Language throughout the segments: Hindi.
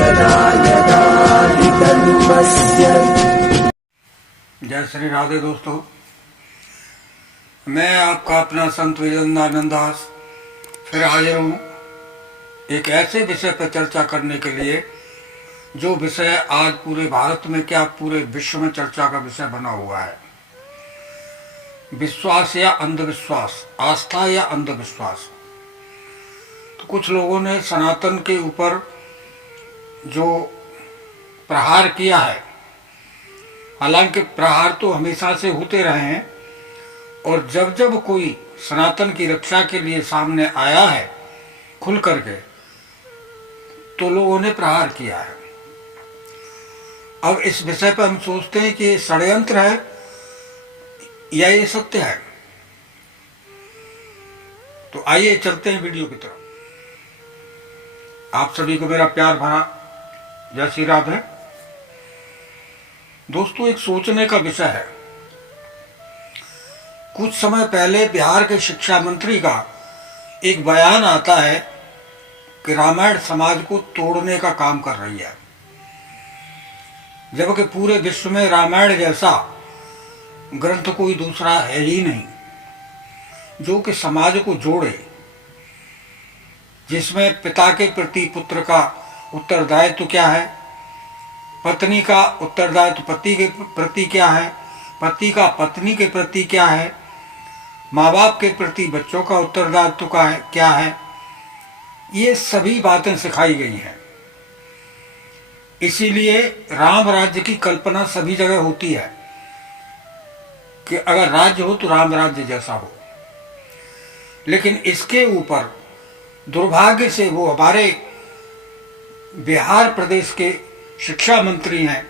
यदा यदा हि धर्मस्य। जय श्री राधे दोस्तों, मैं आपका अपना संत विजयानंद दास फिर हाजिर हूँ एक ऐसे विषय पर चर्चा करने के लिए जो विषय आज पूरे भारत में क्या पूरे विश्व में चर्चा का विषय बना हुआ है। विश्वास या अंधविश्वास, आस्था या अंधविश्वास। तो कुछ लोगों ने सनातन के ऊपर जो प्रहार किया है, हालांकि प्रहार तो हमेशा से होते रहे हैं, और जब जब कोई सनातन की रक्षा के लिए सामने आया है खुल करके, तो लोगों ने प्रहार किया है। अब इस विषय पर हम सोचते हैं कि ये षड्यंत्र है या ये सत्य है। तो आइए चलते हैं वीडियो की तरफ। आप सभी को मेरा प्यार भरा जय श्री राधे। दोस्तों, एक सोचने का विषय है। कुछ समय पहले बिहार के शिक्षा मंत्री का एक बयान आता है कि रामायण समाज को तोड़ने का काम कर रही है, जबकि पूरे विश्व में रामायण जैसा ग्रंथ कोई दूसरा है ही नहीं जो कि समाज को जोड़े, जिसमें पिता के प्रति पुत्र का उत्तरदायित्व क्या है, पत्नी का उत्तरदायित्व पति के प्रति क्या है, पति का पत्नी के प्रति क्या है, माँ बाप के प्रति बच्चों का उत्तरदायित्व का है क्या है, ये सभी बातें सिखाई गई हैं। इसीलिए राम राज्य की कल्पना सभी जगह होती है कि अगर राज्य हो तो राम राज्य जैसा हो। लेकिन इसके ऊपर दुर्भाग्य से वो हमारे बिहार प्रदेश के शिक्षा मंत्री हैं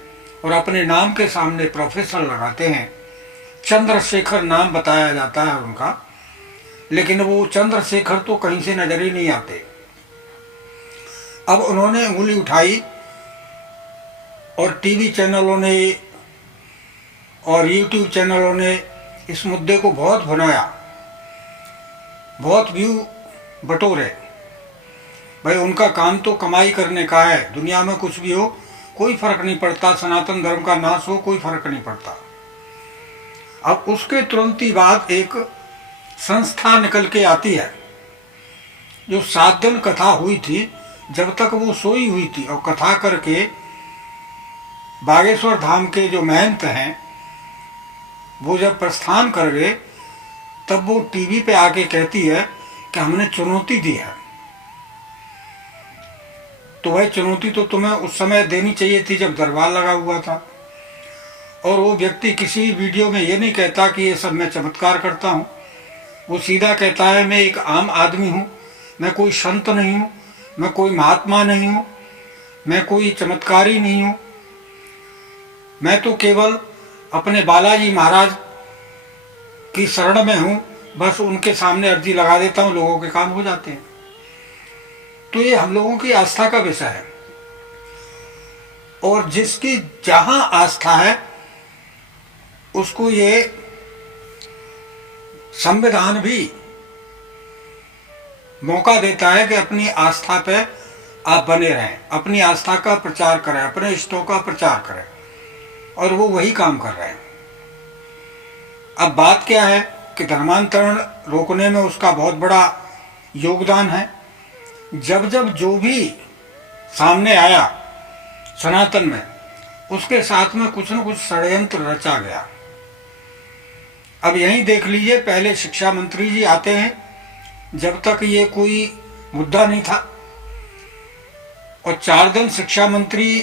और अपने नाम के सामने प्रोफेसर लगाते हैं। चंद्रशेखर नाम बताया जाता है उनका, लेकिन वो चंद्रशेखर तो कहीं से नजर ही नहीं आते। अब उन्होंने उंगली उठाई और टीवी चैनलों ने और यूट्यूब चैनलों ने इस मुद्दे को बहुत भुनाया, बहुत व्यू बटोरे। भाई, उनका काम तो कमाई करने का है। दुनिया में कुछ भी हो कोई फर्क नहीं पड़ता, सनातन धर्म का नाश हो कोई फर्क नहीं पड़ता। अब उसके तुरंत ही बाद एक संस्था निकल के आती है। जो 7 दिन कथा हुई थी, जब तक वो सोई हुई थी, और कथा करके बागेश्वर धाम के जो महंत हैं वो जब प्रस्थान कर गए, तब वो टीवी पे आके कहती है कि हमने चुनौती दी है। तो भाई, चुनौती तो तुम्हें उस समय देनी चाहिए थी जब दरबार लगा हुआ था। और वो व्यक्ति किसी वीडियो में ये नहीं कहता कि ये सब मैं चमत्कार करता हूँ। वो सीधा कहता है मैं एक आम आदमी हूँ, मैं कोई संत नहीं हूँ, मैं कोई महात्मा नहीं हूँ, मैं कोई चमत्कारी नहीं हूँ, मैं तो केवल अपने बालाजी महाराज की शरण में हूँ, बस उनके सामने अर्जी लगा देता हूँ, लोगों के काम हो जाते हैं। तो ये हम लोगों की आस्था का विषय है, और जिसकी जहां आस्था है उसको ये संविधान भी मौका देता है कि अपनी आस्था पे आप बने रहें, अपनी आस्था का प्रचार करें, अपने इष्टों का प्रचार करें, और वो वही काम कर रहे हैं। अब बात क्या है कि धर्मांतरण रोकने में उसका बहुत बड़ा योगदान है। जब जब जो भी सामने आया सनातन में, उसके साथ में कुछ न कुछ षड्यंत्र रचा गया। अब यहीं देख लीजिए, पहले शिक्षा मंत्री जी आते हैं, जब तक ये कोई मुद्दा नहीं था, और 4 दिन शिक्षा मंत्री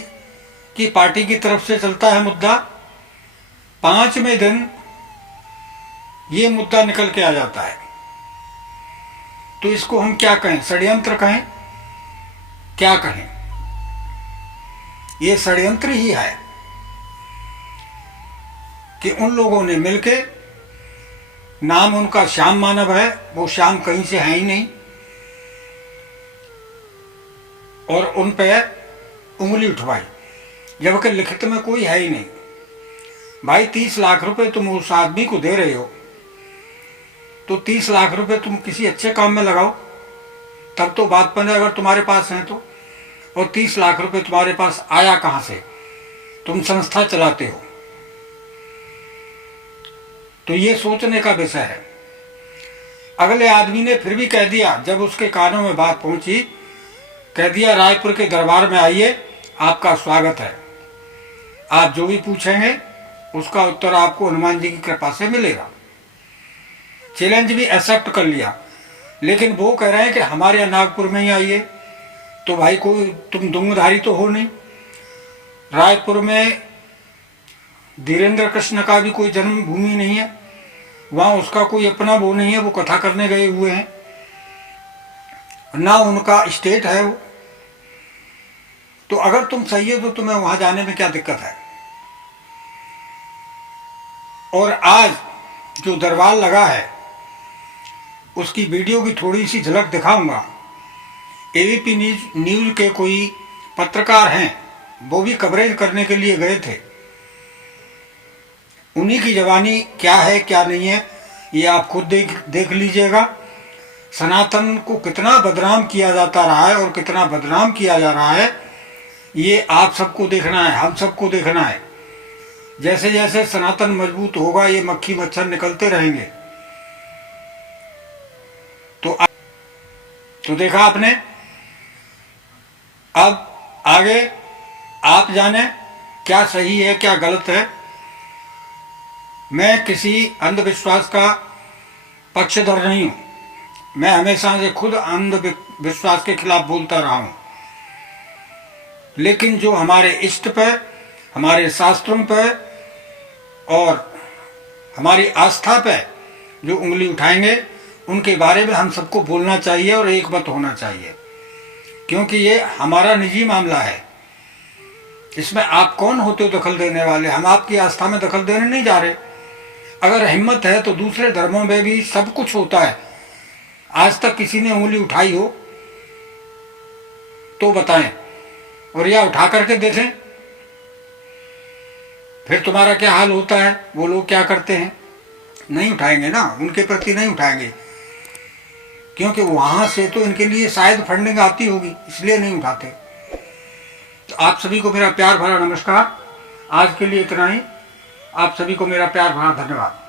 की पार्टी की तरफ से चलता है मुद्दा, 5वें दिन ये मुद्दा निकल के आ जाता है। तो इसको हम क्या कहें, षड्यंत्र कहें, क्या कहें? ये षड्यंत्र ही है कि उन लोगों ने मिलके, नाम उनका श्याम मानव है, वो श्याम कहीं से है ही नहीं, और उन पे उंगली उठवाई, जबकि लिखित में कोई है ही नहीं। भाई, 30 लाख रुपए तुम उस आदमी को दे रहे हो, तो 30 लाख रुपए तुम किसी अच्छे काम में लगाओ, तब तो बात बने, अगर तुम्हारे पास है तो। और 30 लाख रुपए तुम्हारे पास आया कहां से? तुम संस्था चलाते हो। तो ये सोचने का विषय है। अगले आदमी ने फिर भी कह दिया, जब उसके कानों में बात पहुंची, कह दिया रायपुर के दरबार में आइए, आपका स्वागत है। आप जो भी पूछेंगे उसका उत्तर आपको हनुमान जी की कृपा से मिलेगा। चैलेंज भी एक्सेप्ट कर लिया। लेकिन वो कह रहे हैं कि हमारे यहाँ नागपुर में ही आइए। तो भाई कोई तुम दुंगधारी तो हो नहीं। रायपुर में धीरेन्द्र कृष्ण का भी कोई जन्मभूमि नहीं है, वहाँ उसका कोई अपना वो नहीं है, वो कथा करने गए हुए हैं, ना उनका स्टेट है वो। तो अगर तुम सही है तो तुम्हें वहाँ जाने में क्या दिक्कत है? और आज जो दरबार लगा है उसकी वीडियो की थोड़ी सी झलक दिखाऊंगा। एबीपी न्यूज के कोई पत्रकार हैं, वो भी कवरेज करने के लिए गए थे। उन्हीं की जवानी क्या है क्या नहीं है ये आप खुद देख लीजिएगा। सनातन को कितना बदनाम किया जाता रहा है और कितना बदनाम किया जा रहा है, ये आप सबको देखना है, हम सबको देखना है। जैसे जैसे सनातन मजबूत होगा ये मक्खी मच्छर निकलते रहेंगे। तो देखा आपने। अब आगे आप जाने क्या सही है क्या गलत है। मैं किसी अंधविश्वास का पक्षधर नहीं हूं। मैं हमेशा से खुद अंधविश्वास के खिलाफ बोलता रहा हूं। लेकिन जो हमारे इष्ट पे, हमारे शास्त्रों पे और हमारी आस्था पे जो उंगली उठाएंगे उनके बारे में हम सबको बोलना चाहिए और एक मत होना चाहिए, क्योंकि ये हमारा निजी मामला है। इसमें आप कौन होते हो दखल देने वाले? हम आपकी आस्था में दखल देने नहीं जा रहे। अगर हिम्मत है तो दूसरे धर्मों में भी सब कुछ होता है। आज तक किसी ने उंगली उठाई हो तो बताएं, और या उठा करके देखें, फिर तुम्हारा क्या हाल होता है। वो लोग क्या करते हैं, नहीं उठाएंगे ना, उनके प्रति नहीं उठाएंगे, क्योंकि वहां से तो इनके लिए शायद फंडिंग आती होगी, इसलिए नहीं उठाते। तो आप सभी को मेरा प्यार भरा नमस्कार। आज के लिए इतना ही। आप सभी को मेरा प्यार भरा धन्यवाद।